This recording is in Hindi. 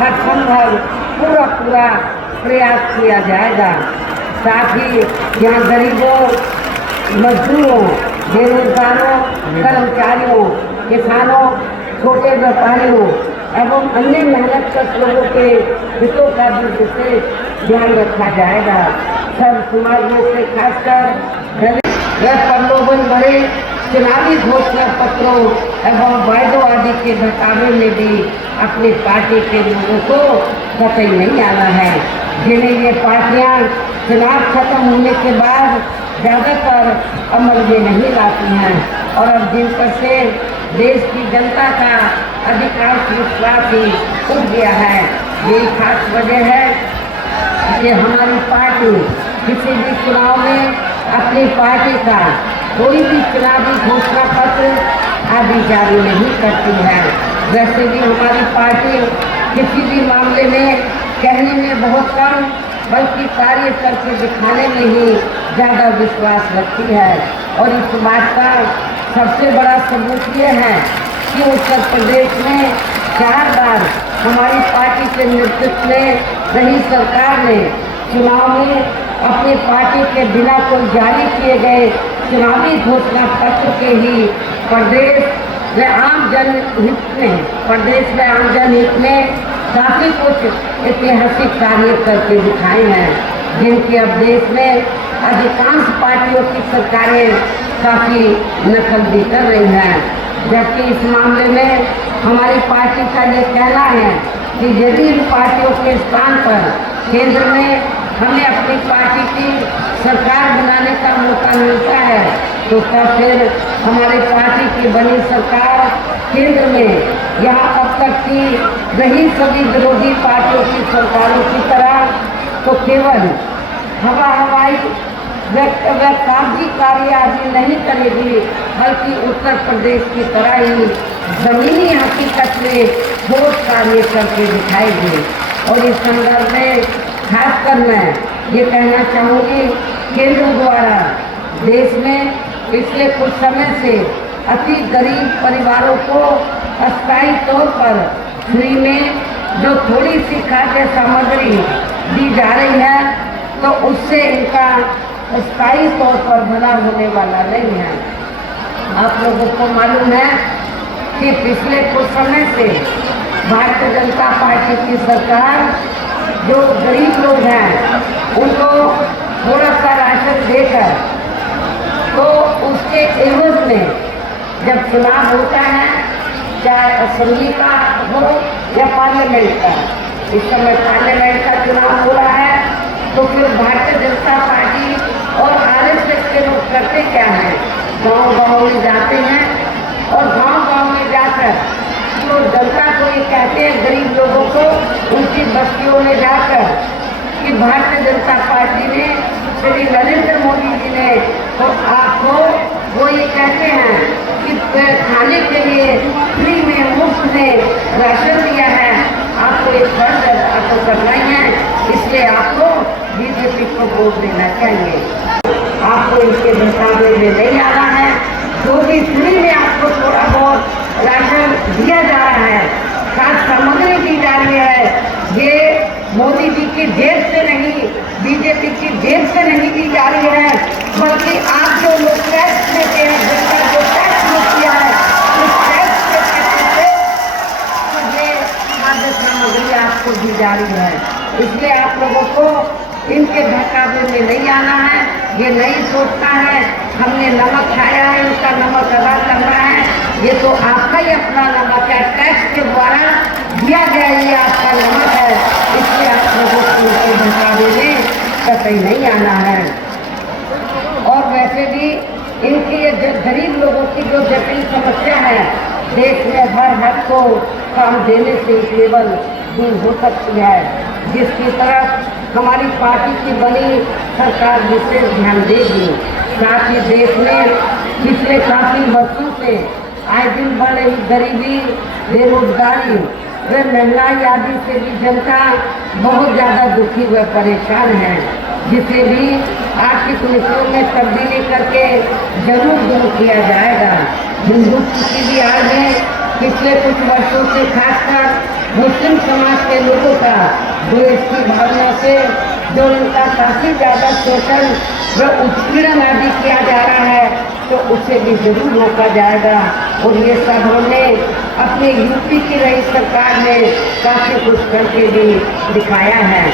हर संभव पूरा प्रयास किया जाएगा। साथ ही यहाँ गरीबों, मजदूरों, बेरोजगारों, कर्मचारियों, किसानों, छोटे व्यापारियों एवं अन्य मेहनतकश लोगों के हितों का भी विशेष ध्यान रखा जाएगा। सब समाज में से खासकर प्रलोभन भरे चुनावी घोषणा पत्रों एवं वायदों आदि के बहकावे में भी अपनी पार्टी के लोगों को कतई नहीं आना है, जिन्हें ये पार्टियां चुनाव खत्म होने के बाद ज़्यादातर अमल में नहीं लाती हैं और अब जिन पर से देश की जनता का अधिकांश विश्वास ही उठ गया है। यही खास वजह है कि हमारी पार्टी किसी भी चुनाव में अपनी पार्टी का कोई भी चुनावी घोषणा पत्र आदि जारी नहीं करती है। वैसे भी हमारी पार्टी किसी भी मामले में कहने में बहुत कम बल्कि कार्य करके दिखाने में ही ज़्यादा विश्वास रखती है। और इस बात का सबसे बड़ा सबूत ये है कि उत्तर प्रदेश में 4 बार हमारी पार्टी के नेतृत्व में रही सरकार ने चुनाव में अपनी पार्टी के बिना कोई जारी किए गए चुनावी घोषणा पत्र के ही प्रदेश व आम जनहित में काफ़ी कुछ ऐतिहासिक कार्य करके दिखाए हैं, जिनकी अब देश में अधिकांश पार्टियों की सरकारें काफ़ी नकल भी कर रही हैं। जबकि इस मामले में हमारी पार्टी का ये कहना है कि यदि इन पार्टियों के स्थान पर केंद्र में हमें अपनी पार्टी की सरकार बनाने का मौका मिलता है तो तब फिर हमारी पार्टी की बनी सरकार केंद्र में यहाँ अब तक की रही सभी विरोधी पार्टियों की सरकारों की तरह तो केवल हवाई व कागजी कार्य आदि नहीं करेगी, बल्कि उत्तर प्रदेश की तरह ही जमीनी हकीकत में ठोस कार्य करके दिखाएगी। और इस संदर्भ में खासकर मैं ये कहना चाहूँगी, केंद्र द्वारा देश में पिछले कुछ समय से अति गरीब परिवारों को अस्थायी तौर पर फ्री में जो थोड़ी सी खाद्य सामग्री दी जा रही है तो उससे इनका स्थायी तौर पर भला होने वाला नहीं है। आप लोगों को मालूम है कि पिछले कुछ समय से भारतीय जनता पार्टी की सरकार जो गरीब लोग हैं उनको थोड़ा सा राशन देकर तो उसके एवज में जब चुनाव होता है, चाहे असेंबली का हो या पार्लियामेंट का, इस समय पार्लियामेंट का चुनाव हो रहा है, तो फिर भारतीय जनता पार्टी और आरएसएस के लोग करते क्या हैं, गांव-गांव में जाते हैं और गांव-गांव में जाकर तो जनता को ये कहते हैं, गरीब लोगों को उनकी बस्तियों में जाकर कि भारतीय जनता पार्टी ने, श्री नरेंद्र मोदी जी ने तो आपको वो ये कहते हैं कि खाने के लिए फ्री में मुफ्त में राशन दिया है, आपको एक फर्ज अदा तो करना ही है, इसलिए आपको बीजेपी को वोट देना चाहिए। आपको इसके मुकाबले में नहीं आना है। जो भी फ्री में आपको थोड़ा बहुत राशन दिया जा रहा है, खाद्य सामग्री दी जा रही है, ये मोदी जी की जेब से नहीं, बीजेपी की जेब से नहीं दी जा रही है, बल्कि आप जो लोग टैक्स देते हैं, जनता जो टैक्स किया है उस टैक्स के पैसे से ये खाद्य सामग्री आपको दी जा रही है। इसलिए आप लोगों को इनके बहकावे में नहीं आना है। ये नहीं सोचना है हमने नमक खाया है, उसका नमक अदा करना है, ये तो आपका ही अपना नमक है, टैक्स के द्वारा दिया गया ये आपका नमक है। इसलिए आप लोगों को इनके बहकावे में कतई नहीं आना है। और वैसे भी इनकी ये गरीब लोगों की जो जटिल समस्या है, देश में हर हक को काम देने से केवल दूर हो सकती है, जिसकी तरफ हमारी पार्टी की बनी सरकार विशेष ध्यान देगी। साथ ही देश में पिछले काफ़ी वर्षों से आए दिन बढ़ रही गरीबी, बेरोजगारी व महंगाई आदि से भी जनता बहुत ज़्यादा दुखी व परेशान है, जिसे भी आर्थिक नीतियों में तब्दीली करके जरूर दूर किया जाएगा। हिंदुत्व की भी आड़ में पिछले कुछ वर्षों से खासकर मुस्लिम समाज के लोगों का द्वेष की भावना से जो उनका काफी ज्यादा शोषण व उत्पीड़न आदि किया जा रहा है, तो उसे भी जरूर रोका जाएगा। और ये सब हमने अपने यूपी की रही सरकार ने काफी कुछ करके भी दिखाया है।